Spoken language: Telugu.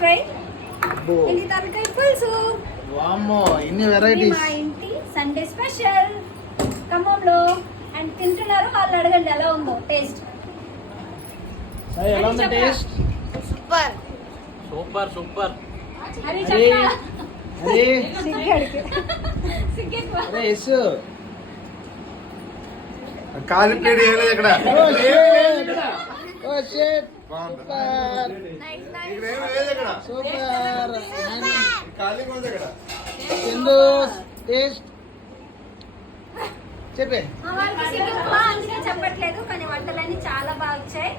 ఫ్రై, ఇది తలకాయ పులుసు. వామ్మో ఇన్ని వెరైటీస్. మా ఇంటి సండే స్పెషల్ ఖమ్మంలో. అండ్ తింటున్నారు వాళ్ళు, అడగండి ఎలా ఉందో టేస్ట్. ఎలా ఉంది టేస్ట్? Super super super. అరే అరే చెప్పా అరే సిగ్గెక్కువ. అరే ఎస్. కాలి ప్లేట్ వేయలేదు ఇక్కడ. ఓ షిట్ బాగుంది. సూపర్ నైస్ ఇక్కడ నైస్. ఏం లేదు ఇక్కడ. సూపర్. ఖాళీగా ఉంది ఇక్కడ. సింధు టేస్ట్ చెప్పే. మా వాళ్ళకి సిగ్గెక్కువ అందుకే చెప్పట్లేదు, కానీ వంటలన్నీ చాలా బాగా వచ్చాయి.